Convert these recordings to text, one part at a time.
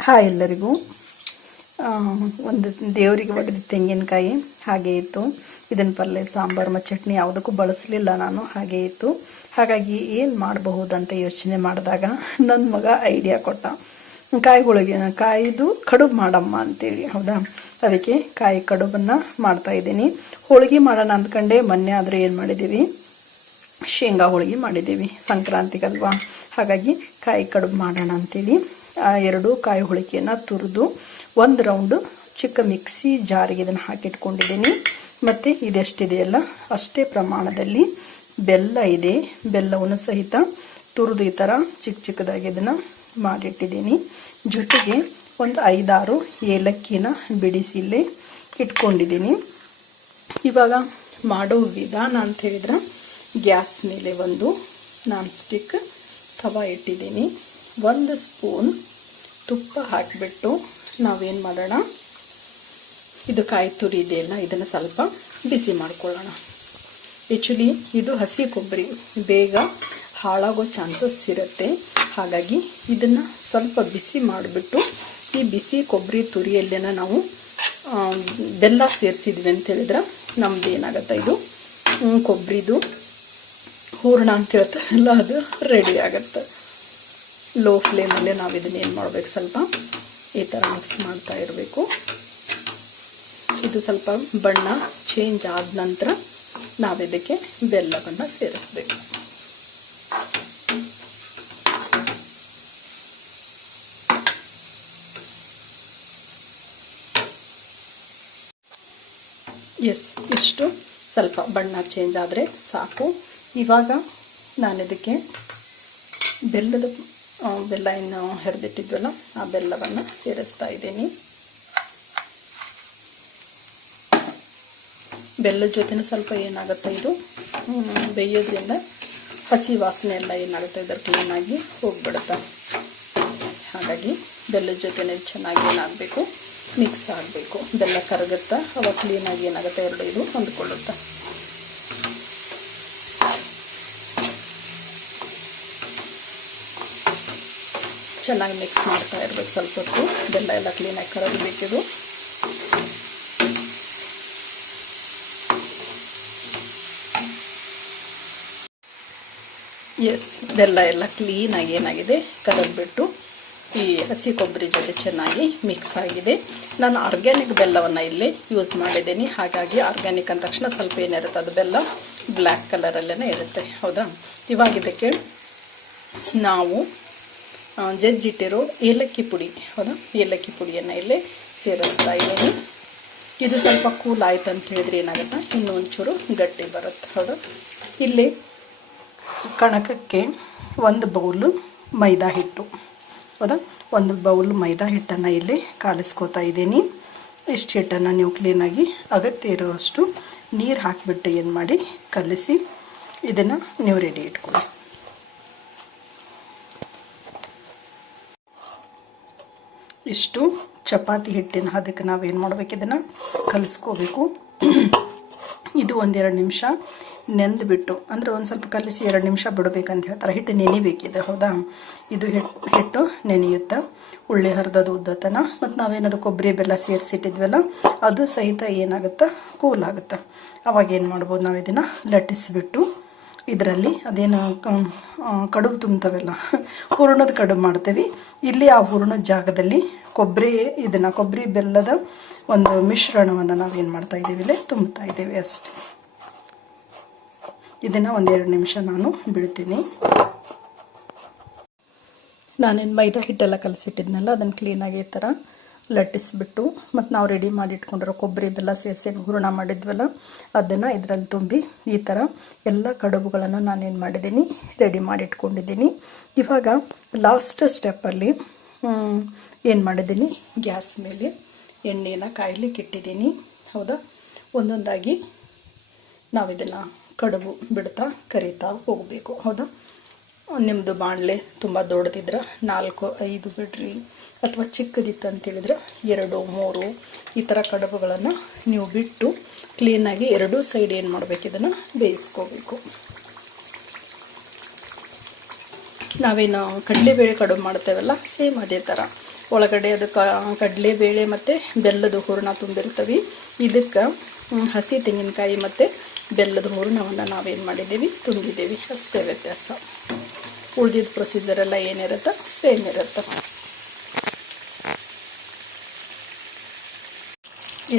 Hi ಎಲ್ಲರಿಗೂ. ಒಂದು ದೇವರಿಗೆ ಒಡೆದ ತೆಂಗಿನಕಾಯಿ ಹಾಗೆ ಇತ್ತು. ಇದನ್ನ ಪಲ್ಯ ಸಾಂಬಾರು, ಮತ್ತು ಚಟ್ನಿ ಯಾವುದಕ್ಕೂ ಬಳಸಲಿಲ್ಲ ನಾನು, ಹಾಗೆ ಇತ್ತು. ಹಾಗಾಗಿ ಏನು ಮಾಡಬಹುದಂತ ಯೋಚನೆ ಮಾಡಿದಾಗ ನನ್ನ ಮಗ ಐಡಿಯಾ ಕೊಟ್ಟ. ಕಾಯಿ ಹೋಳಿಗೆ ಕಾಯಿದು ಕಡುಬು ಮಾಡಮ್ಮ ಅಂತೇಳಿ, ಹೌದಾ? ಅದಕ್ಕೆ ಕಾಯಿ ಕಡುಬನ್ನು ಮಾಡ್ತಾ ಇದ್ದೀನಿ. ಹೋಳಿಗೆ ಮಾಡೋಣ ಅಂದ್ಕೊಂಡೆ, ಮೊನ್ನೆ ಆದರೆ ಏನು ಮಾಡಿದ್ದೀವಿ? ಶೇಂಗಾ ಹೋಳಿಗೆ ಮಾಡಿದ್ದೀವಿ, ಸಂಕ್ರಾಂತಿಗಲ್ವಾ? ಹಾಗಾಗಿ ಕಾಯಿ ಕಡುಬು ಮಾಡೋಣ ಅಂತೇಳಿ. ಎರಡು ಕಾಯಿ ಹೋಳಿಗೆಯನ್ನು ತುರಿದು ಒಂದು ರೌಂಡು ಚಿಕ್ಕ ಮಿಕ್ಸಿ ಜಾರಿಗೆ ಇದನ್ನು ಹಾಕಿಟ್ಕೊಂಡಿದ್ದೀನಿ. ಮತ್ತು ಇದೆಷ್ಟಿದೆಯಲ್ಲ, ಅಷ್ಟೇ ಪ್ರಮಾಣದಲ್ಲಿ ಬೆಲ್ಲ ಇದೆ. ಬೆಲ್ಲವನ್ನು ಸಹಿತ ತುರಿದು ಈ ಥರ ಚಿಕ್ಕ ಚಿಕ್ಕದಾಗಿ ಇದನ್ನು ಮಾಡಿಟ್ಟಿದ್ದೀನಿ. ಜೊತೆಗೆ ಒಂದು ಐದಾರು ಏಲಕ್ಕಿನ ಬಿಡಿಸಿ ಇಲ್ಲೇ ಇಟ್ಕೊಂಡಿದ್ದೀನಿ. ಇವಾಗ ಮಾಡೋ ವಿಧಾನ ಅಂತ ಹೇಳಿದ್ರೆ ಗ್ಯಾಸ್ ಮೇಲೆ ಒಂದು ನಾನ್ ಸ್ಟಿಕ್ ತವ ಇಟ್ಟಿದ್ದೀನಿ. ಒಂದು ಸ್ಪೂನ್ ತುಪ್ಪ ಹಾಕಿಬಿಟ್ಟು ನಾವೇನು ಮಾಡೋಣ? ಇದು ಕಾಯಿ ತುರಿ ಇದೆಯಲ್ಲ ಇದನ್ನು ಸ್ವಲ್ಪ ಬಿಸಿ ಮಾಡ್ಕೊಳ್ಳೋಣ. ಆ್ಯಕ್ಚುಲಿ ಇದು ಹಸಿ ಕೊಬ್ಬರಿ, ಬೇಗ ಹಾಳಾಗೋ ಚಾನ್ಸಸ್ ಇರುತ್ತೆ. ಹಾಗಾಗಿ ಇದನ್ನು ಸ್ವಲ್ಪ ಬಿಸಿ ಮಾಡಿಬಿಟ್ಟು ಈ ಬಿಸಿ ಕೊಬ್ಬರಿ ತುರಿಯಲ್ಲೇನ ನಾವು ಬೆಲ್ಲ ಸೇರಿಸಿದ್ವಿ ಅಂತ ಹೇಳಿದ್ರೆ, ನಮ್ದು ಏನಾಗುತ್ತೆ ಇದು? ಕೊಬ್ಬರಿದು ಹೂರಣ ಅಂತ ಹೇಳ್ತಾರಲ್ಲ, ಅದು ರೆಡಿ ಆಗುತ್ತೆ. ಲೋ ಫ್ಲೇಮಲ್ಲೇ ನಾವು ಇದನ್ನ ಏನು ಮಾಡಬೇಕು? ಸ್ವಲ್ಪ ಈ ಥರ ಮಿಕ್ಸ್ ಮಾಡ್ತಾ ಇರಬೇಕು. ಇದು ಸ್ವಲ್ಪ ಬಣ್ಣ ಚೇಂಜ್ ಆದ ನಂತರ ನಾವಿದಕ್ಕೆ ಬೆಲ್ಲವನ್ನು ಸೇರಿಸ್ಬೇಕು. ಎಸ್ ಇಷ್ಟು ಸ್ವಲ್ಪ ಬಣ್ಣ ಚೇಂಜ್ ಆದರೆ ಸಾಕು. ಇವಾಗ ನಾನಿದಕ್ಕೆ ಬೆಲ್ಲದ ಬೆಲ್ಲ ಇನ್ನು ಹೆರೆದಿಟ್ಟಿದ್ವಲ್ಲ, ಆ ಬೆಲ್ಲವನ್ನು ಸೇರಿಸ್ತಾ ಇದ್ದೀನಿ. ಬೆಲ್ಲದ ಜೊತೆನೂ ಸ್ವಲ್ಪ ಏನಾಗುತ್ತೆ ಇದು? ಬೇಯೋದ್ರಿಂದ ಹಸಿ ವಾಸನೆ ಎಲ್ಲ ಏನಾಗುತ್ತೆ ಇದರ ಕ್ಲೀನಾಗಿ ಹೋಗ್ಬಿಡುತ್ತೆ. ಹಾಗಾಗಿ ಬೆಲ್ಲದ ಜೊತೆನೇ ಚೆನ್ನಾಗಿ ಏನಾಗಬೇಕು? ಮಿಕ್ಸ್ ಆಗಬೇಕು. ಬೆಲ್ಲ ಕರಗುತ್ತಾ, ಅವಾಗ ಕ್ಲೀನಾಗಿ ಏನಾಗುತ್ತೆ? ಎರಡು ಇದು ಹೊಂದ್ಕೊಳ್ಳುತ್ತೆ. ಚೆನ್ನಾಗಿ ಮಿಕ್ಸ್ ಮಾಡ್ತಾ ಇರಬೇಕು ಸ್ವಲ್ಪ ಹೊತ್ತು. ಬೆಲ್ಲ ಎಲ್ಲ ಕ್ಲೀನಾಗಿ ಕರಗಬೇಕಿದು ಎಸ್ ಬೆಲ್ಲ ಎಲ್ಲ ಕ್ಲೀನಾಗಿ ಏನಾಗಿದೆ? ಕರಗ್ಬಿಟ್ಟು ಈ ಹಸಿ ಕೊಬ್ಬರಿ ಜೊತೆ ಚೆನ್ನಾಗಿ ಮಿಕ್ಸ್ ಆಗಿದೆ. ನಾನು ಆರ್ಗ್ಯಾನಿಕ್ ಬೆಲ್ಲವನ್ನು ಇಲ್ಲಿ ಯೂಸ್ ಮಾಡಿದ್ದೀನಿ. ಹಾಗಾಗಿ ಆರ್ಗ್ಯಾನಿಕ್ ಅಂದ ತಕ್ಷಣ ಸ್ವಲ್ಪ ಏನಿರುತ್ತೆ? ಅದು ಬೆಲ್ಲ ಬ್ಲ್ಯಾಕ್ ಕಲರಲ್ಲೇ ಇರುತ್ತೆ. ಹೌದಾ? ಇವಾಗ ಇದಕ್ಕೆ ನಾವು ಜಜ್ಜಿಟ್ಟಿರೋ ಏಲಕ್ಕಿ ಪುಡಿ. ಹೌದಾ? ಏಲಕ್ಕಿ ಪುಡಿಯನ್ನು ಇಲ್ಲಿ ಸೇರಿಸ್ತಾ ಇದ್ದೀನಿ. ಇದು ಸ್ವಲ್ಪ ಕೂಲ್ ಆಯ್ತು ಅಂತ ಹೇಳಿದ್ರೆ ಏನಾಗುತ್ತೆ? ಇನ್ನೂ ಒಂಚೂರು ಗಟ್ಟಿ ಬರುತ್ತೆ. ಹೌದಾ? ಇಲ್ಲಿ ಕಣಕಕ್ಕೆ ಒಂದು ಬೌಲು ಮೈದಾ ಹಿಟ್ಟು. ಹೌದಾ? ಒಂದು ಬೌಲ್ ಮೈದಾ ಹಿಟ್ಟನ್ನು ಇಲ್ಲಿ ಕಾಲಿಸ್ಕೋತಾ ಇದ್ದೀನಿ. ಇಷ್ಟು ಹಿಟ್ಟನ್ನು ನೀವು ಕ್ಲೀನಾಗಿ ಅಗತ್ಯ ಇರುವಷ್ಟು ನೀರು ಹಾಕಿಬಿಟ್ಟು ಏನು ಮಾಡಿ ಕಲಿಸಿ ಇದನ್ನು ನೀವು ರೆಡಿ ಇಟ್ಕೊಳ್ಳಿ. ಇಷ್ಟು ಚಪಾತಿ ಹಿಟ್ಟಿನ ಅದಕ್ಕೆ ನಾವೇನು ಮಾಡ್ಬೇಕು? ಇದನ್ನು ಕಲಿಸ್ಕೋಬೇಕು. ಇದು ಒಂದೆರಡು ನಿಮಿಷ ನೆಂದುಬಿಟ್ಟು, ಅಂದರೆ ಒಂದು ಸ್ವಲ್ಪ ಕಲಿಸಿ ಎರಡು ನಿಮಿಷ ಬಿಡಬೇಕಂತ ಹೇಳ್ತಾರೆ. ಹಿಟ್ಟು ನೆನಿಬೇಕಿದೆ, ಹೌದಾ? ಇದು ಹಿಟ್ಟು ಹಿಟ್ಟು ನೆನೆಯುತ್ತೆ. ಉಳ್ಳಿ ಹರಿದದು ಉದ್ದತನ. ಮತ್ತು ನಾವೇನಾದ್ರು ಕೊಬ್ಬರಿ ಬೆಲ್ಲ ಸೇರಿಸಿಟ್ಟಿದ್ವಲ್ಲ, ಅದು ಸಹಿತ ಏನಾಗುತ್ತೆ? ಕೂಲ್ ಆಗುತ್ತೆ ಅವಾಗ ಏನು ಮಾಡ್ಬೋದು ನಾವು ಇದನ್ನು ಲಟ್ಟಿಸಿಬಿಟ್ಟು, ಇದರಲ್ಲಿ ಅದೇನು ಕಡುಬು ತುಂಬ್ತವೆಲ್ಲ, ಹೂರಣದ ಕಡುಬು ಮಾಡ್ತೀವಿ. ಇಲ್ಲಿ ಆ ಹೂರಣದ ಜಾಗದಲ್ಲಿ ಕೊಬ್ಬರಿ ಇದನ್ನು, ಕೊಬ್ಬರಿ ಬೆಲ್ಲದ ಒಂದು ಮಿಶ್ರಣವನ್ನು ನಾವೇನು ಮಾಡ್ತಾ ಇದ್ದೀವಿ ಇಲ್ಲಿ ತುಂಬ್ತಾ ಇದ್ದೀವಿ ಅಷ್ಟೇ. ಇದನ್ನು ಒಂದೆರಡು ನಿಮಿಷ ನಾನು ಬಿಡ್ತೀನಿ ನಾನೇನು ಮೈದಾ ಹಿಟ್ಟೆಲ್ಲ ಕಲಸಿಟ್ಟಿದ್ನಲ್ಲ, ಅದನ್ನು ಕ್ಲೀನಾಗಿ ಈ ಥರ ಲಟ್ಟಿಸ್ಬಿಟ್ಟು ಮತ್ತು ನಾವು ರೆಡಿ ಮಾಡಿ ಇಟ್ಕೊಂಡಿರೋ ಕೊಬ್ಬರಿ ಬೆಲ್ಲ ಸೇರಿಸಿ ಹೂರಣ ಮಾಡಿದ್ವಲ್ಲ, ಅದನ್ನು ಇದರಲ್ಲಿ ತುಂಬಿ ಈ ಥರ ಎಲ್ಲ ಕಡುಬುಗಳನ್ನು ನಾನೇನು ಮಾಡಿದ್ದೀನಿ ರೆಡಿ ಮಾಡಿ ಇಟ್ಕೊಂಡಿದ್ದೀನಿ ಇವಾಗ ಲಾಸ್ಟ್ ಸ್ಟೆಪ್ಪಲ್ಲಿ ಏನು ಮಾಡಿದ್ದೀನಿ, ಗ್ಯಾಸ್ ಮೇಲೆ ಎಣ್ಣೆನ ಕಾಯಲಿಕ್ಕೆ ಇಟ್ಟಿದ್ದೀನಿ. ಹೌದಾ? ಒಂದೊಂದಾಗಿ ನಾವು ಇದನ್ನು ಕಡುಬು, ಬಿಡ್ತಾ, ಕರಿತಾ ಹೋಗಬೇಕು. ಹೌದಾ? ನಿಮ್ಮದು ಬಾಣಲೆ ತುಂಬ ದೊಡ್ಡದಿದ್ರೆ ನಾಲ್ಕು, ಐದು ಬಿಡ್ರಿ ಅಥವಾ ಚಿಕ್ಕದಿತ್ತು ಅಂತೇಳಿದ್ರೆ ಎರಡು, ಮೂರು ಈ ಥರ ಕಡಬುಗಳನ್ನು ನೀವು ಬಿಟ್ಟು ಕ್ಲೀನಾಗಿ ಎರಡೂ ಸೈಡ್ ಏನು ಮಾಡಬೇಕು? ಇದನ್ನು ಬೇಯಿಸ್ಕೋಬೇಕು. ನಾವೇನು ಕಡಲೆಬೇಳೆ ಕಡುಬು ಮಾಡ್ತೇವಲ್ಲ ಸೇಮ್ ಅದೇ ಥರ ಒಳಗಡೆ ಅದು ಕಡಲೆಬೇಳೆ ಮತ್ತು ಬೆಲ್ಲದ ಹೂರಣ ತುಂಬಿರ್ತವೆ. ಇದಕ್ಕೆ ಹಸಿ ತೆಂಗಿನಕಾಯಿ ಮತ್ತು ಬೆಲ್ಲದ ಹೂರಣವನ್ನು ನಾವೇನು ಮಾಡಿದ್ದೀವಿ? ತುಂಬಿದ್ದೀವಿ. ಅಷ್ಟೇ ವ್ಯತ್ಯಾಸ. ಉಳಿದಿದ್ದ ಪ್ರೊಸೀಜರ್ ಎಲ್ಲ ಏನಿರುತ್ತೆ ಸೇಮ್ ಇರುತ್ತೆ.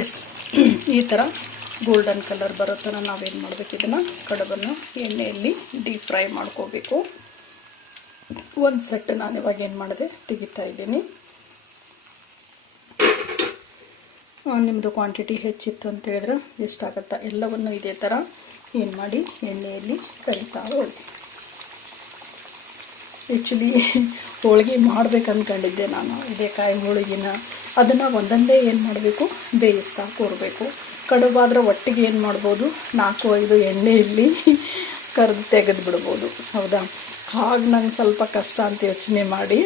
ಎಸ್ ಈ ಥರ ಗೋಲ್ಡನ್ ಕಲರ್ ಬರೋ ನಾವೇನು ಮಾಡಬೇಕು? ಇದನ್ನು ಕಡುಬನ್ನು ಎಣ್ಣೆಯಲ್ಲಿ ಡೀಪ್ ಫ್ರೈ ಮಾಡ್ಕೋಬೇಕು. ಒಂದು ಸೆಟ್ ನಾನು ಇವಾಗ ಏನು ಮಾಡಿದೆ? ತೆಗಿತಾ ಇದ್ದೀನಿ. ನಿಮ್ಮದು ಕ್ವಾಂಟಿಟಿ ಹೆಚ್ಚಿತ್ತು ಅಂತ ಹೇಳಿದ್ರೆ ಎಷ್ಟಾಗುತ್ತಾ? ಎಲ್ಲವನ್ನು ಇದೇ ಥರ ಏನು ಮಾಡಿ? ಎಣ್ಣೆಯಲ್ಲಿ ಕರಿತಾ ಹೋಗಿ. ಆ್ಯಕ್ಚುಲಿ ಹೋಳಿಗೆ ಮಾಡ್ಬೇಕು ಅಂದ್ಕೊಂಡಿದ್ದೆ ನಾನು. ಇದೇ ಕಾಯಿ ಹೋಳಿಗೆನ. ಅದನ್ನು ಒಂದೊಂದೇ ಏನು ಮಾಡಬೇಕು? ಬೇಯಿಸ್ತಾ ಕೂರಬೇಕು. ಕಡುಬಾದ್ರೆ ಒಟ್ಟಿಗೆ ಏನು ಮಾಡ್ಬೋದು? ನಾಲ್ಕು, ಐದು ಎಣ್ಣೆಯಲ್ಲಿ ಕರೆದು ತೆಗೆದು ಬಿಡ್ಬೋದು. ಹೌದಾ? ಹಾಗೆ ನಂಗೆ ಸ್ವಲ್ಪ ಕಷ್ಟ ಅಂತ ಯೋಚನೆ ಮಾಡಿ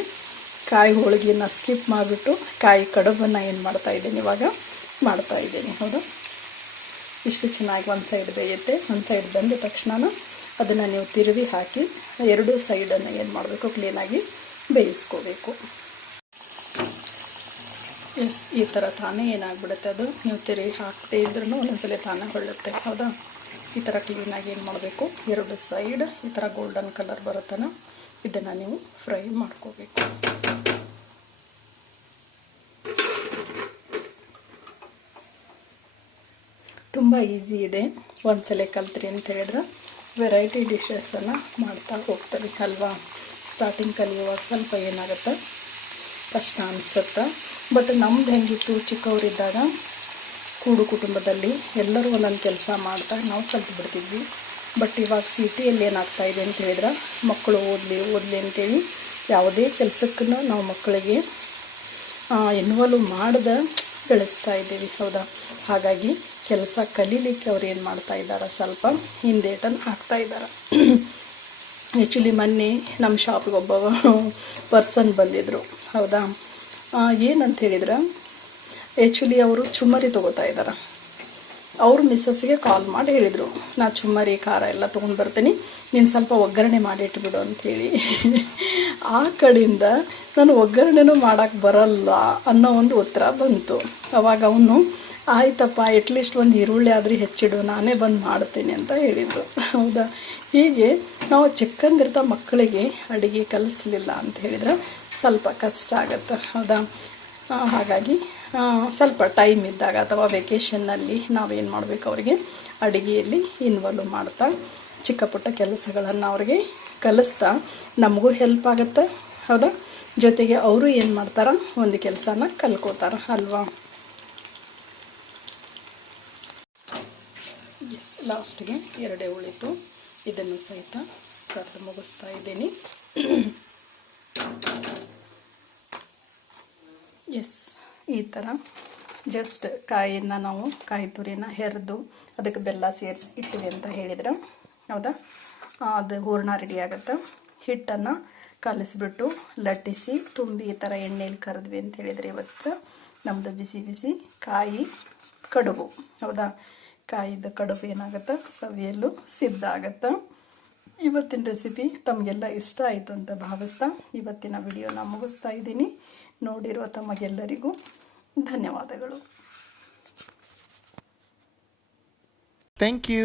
ಕಾಯಿ ಹೋಳಿಗೆನ ಸ್ಕಿಪ್ ಮಾಡಿಬಿಟ್ಟು ಕಾಯಿ ಕಡುಬನ್ನು ಏನು ಮಾಡ್ತಾ ಇದ್ದೀನಿ ಇವಾಗ? ಮಾಡ್ತಾ ಇದ್ದೀನಿ. ಹೌದಾ? ಇಷ್ಟು ಚೆನ್ನಾಗಿ ಒಂದು ಸೈಡ್ ಬೇಯುತ್ತೆ. ಒಂದು ಸೈಡ್ ಬಂದ ತಕ್ಷಣ ಅದನ್ನು ನೀವು ತಿರುವಿ ಹಾಕಿ, ಎರಡೂ ಸೈಡನ್ನು ಏನು ಮಾಡಬೇಕು? ಕ್ಲೀನಾಗಿ ಬೇಯಿಸ್ಕೋಬೇಕು. ಎಸ್ ಈ ಥರ ತಾನೇ ಏನಾಗ್ಬಿಡುತ್ತೆ ಅದು? ನೀವು ತಿರುವಿ ಹಾಕದೇ ಇದ್ರೂ ಒಂದೊಂದ್ಸಲ ತಾನೇ ಹೊಳ್ಳುತ್ತೆ ಹೌದಾ? ಈ ಥರ ಕ್ಲೀನಾಗಿ ಏನು ಮಾಡಬೇಕು? ಎರಡು ಸೈಡ್ ಈ ಥರ ಗೋಲ್ಡನ್ ಕಲರ್ ಬರುತ್ತನ ಇದನ್ನು ನೀವು ಫ್ರೈ ಮಾಡ್ಕೋಬೇಕು. ತುಂಬ ಈಸಿ ಇದೆ. ಒಂದ್ಸಲ ಕಲ್ತ್ರಿ ಅಂತ ಹೇಳಿದ್ರೆ ವೆರೈಟಿ ಡಿಶಸನ್ನು ಮಾಡ್ತಾ ಹೋಗ್ತಾರೆ, ಅಲ್ವಾ? ಸ್ಟಾರ್ಟಿಂಗ್ ಕಲಿಯುವಾಗ ಸ್ವಲ್ಪ ಏನಾಗುತ್ತೆ? ಕಷ್ಟ ಅನಿಸುತ್ತೆ. ಬಟ್ ನಮ್ದು ಹೆಂಗಿತ್ತು, ಚಿಕ್ಕವರಿದ್ದಾಗ ಕೂಡು ಕುಟುಂಬದಲ್ಲಿ ಎಲ್ಲರೂ ಒಂದೊಂದು ಕೆಲಸ ಮಾಡ್ತಾ ನಾವು ಕಲ್ತು ಬಿಡ್ತಿದ್ವಿ. ಬಟ್ ಇವಾಗ ಸಿಟಿಯಲ್ಲಿ ಏನಾಗ್ತಾ ಇದೆ ಅಂತ ಹೇಳಿದ್ರೆ ಮಕ್ಕಳು ಓದಲಿ ಓದಲಿ ಅಂತೇಳಿ ಯಾವುದೇ ಕೆಲಸಕ್ಕೂ ನಾವು ಮಕ್ಕಳಿಗೆ ಇನ್ವಾಲ್ವ್ ಮಾಡ್ದೆ ಬೆಳೆಸ್ತಾ ಇದ್ದೀವಿ, ಹೌದಾ? ಹಾಗಾಗಿ ಕೆಲಸ ಕಲೀಲಿಕ್ಕೆ ಅವ್ರು ಏನು ಮಾಡ್ತಾ ಇದ್ದಾರೆ? ಸ್ವಲ್ಪ ಹಿಂದೇಟನ್ನು ಹಾಕ್ತಾ ಇದ್ದಾರೆ. ಆ್ಯಕ್ಚುಲಿ ಮೊನ್ನೆ ನಮ್ಮ ಶಾಪ್ಗೆ ಒಬ್ಬ ಪರ್ಸನ್ ಬಂದಿದ್ದರು ಹೌದಾ? ಏನಂತ ಹೇಳಿದ್ರೆ? ಆ್ಯಕ್ಚುಲಿ ಅವರು ಚುಮ್ಮರಿ ತೊಗೋತಾ ಇದ್ದಾರೆ. ಅವರು ಮಿಸ್ಸಸ್ಗೆ ಕಾಲ್ ಮಾಡಿ ಹೇಳಿದರು. ನಾ ಚುಮ್ಮರಿ, ಖಾರ ಎಲ್ಲ ತೊಗೊಂಡು ಬರ್ತೀನಿ. ನೀನು ಸ್ವಲ್ಪ ಒಗ್ಗರಣೆ ಮಾಡಿ ಇಟ್ಬಿಡು ಅಂಥೇಳಿ ಆ ಕಡೆಯಿಂದ ನಾನು ಒಗ್ಗರಣೆನೂ ಮಾಡೋಕ್ಕೆ ಬರಲ್ಲ ಅನ್ನೋ ಒಂದು ಉತ್ತರ ಬಂತು. ಅವಾಗ ಅವನು ಆಯ್ತಪ್ಪ ಅಟ್ಲೀಸ್ಟ್ ಒಂದು ಈರುಳ್ಳಿ ಆದರೂ ಹೆಚ್ಚಿಡು, ನಾನೇ ಬಂದು ಮಾಡ್ತೀನಿ ಅಂತ ಹೇಳಿದರು. ಹೌದಾ? ಹೀಗೆ ನಾವು ಚಿಕ್ಕಂದಿರ್ತ ಮಕ್ಕಳಿಗೆ ಅಡುಗೆ ಕಲಿಸ್ಲಿಲ್ಲ ಅಂತ ಹೇಳಿದ್ರೆ ಸ್ವಲ್ಪ ಕಷ್ಟ ಆಗುತ್ತೆ. ಹೌದಾ? ಹಾಗಾಗಿ ಸ್ವಲ್ಪ ಟೈಮ್ ಇದ್ದಾಗ ಅಥವಾ ವೆಕೇಷನ್ನಲ್ಲಿ ನಾವೇನು ಮಾಡಬೇಕು ಅವರಿಗೆ? ಅಡುಗೆಯಲ್ಲಿ ಇನ್ವಾಲ್ವ್ ಮಾಡ್ತಾ, ಚಿಕ್ಕ ಪುಟ್ಟ ಕೆಲಸಗಳನ್ನು ಅವ್ರಿಗೆ ಕಲಿಸ್ತಾ ನಮಗೂ ಹೆಲ್ಪ್ ಆಗುತ್ತೆ. ಹೌದಾ? ಜೊತೆಗೆ ಅವರು ಏನು ಮಾಡ್ತಾರೆ? ಒಂದು ಕೆಲಸನ ಕಲ್ಕೋತಾರೆ, ಅಲ್ವಾ? ಎಸ್ ಲಾಸ್ಟ್ಗೆ ಎರಡೇ ಉಳಿತು. ಇದನ್ನು ಸಹಿತ ಕರೆದು ಮುಗಿಸ್ತಾ ಇದ್ದೀನಿ. ಎಸ್ ಈ ಥರ ಜಸ್ಟ್ ಕಾಯಿನ ನಾವು, ಕಾಯಿ ತುರಿನ ಹೆರೆದು ಅದಕ್ಕೆ ಬೆಲ್ಲ ಸೇರಿಸಿ ಇಟ್ಟಿವಿ ಅಂತ ಹೇಳಿದ್ರೆ. ಹೌದಾ? ಅದು ಹೂರ್ಣ ರೆಡಿ ಆಗುತ್ತೆ. ಹಿಟ್ಟನ್ನು ಕಲಿಸ್ಬಿಟ್ಟು ಲಟ್ಟಿಸಿ ತುಂಬಿ ಈ ಥರ ಎಣ್ಣೆಯಲ್ಲಿ ಕರೆದ್ವಿ ಅಂತ ಹೇಳಿದರೆ ಇವತ್ತು. ನಮ್ಮದು ಬಿಸಿ ಬಿಸಿ ಕಾಯಿ ಕಡುಬು. ಹೌದಾ? ಕಾಯಿದ ಕಡುಬು ಏನಾಗುತ್ತೆ? ಸವಿಯಲು ಸಿದ್ಧ ಆಗುತ್ತೆ? ಇವತ್ತಿನ ರೆಸಿಪಿ ತಮಗೆಲ್ಲ ಇಷ್ಟ ಆಯಿತು ಅಂತ ಭಾವಿಸ್ತಾ ಇವತ್ತಿನ ವಿಡಿಯೋನ ಮುಗಿಸ್ತಾ ಇದ್ದೀನಿ. ನೋಡಿರುವ ತಮಗೆಲ್ಲರಿಗೂ ಧನ್ಯವಾದಗಳು. Thank you.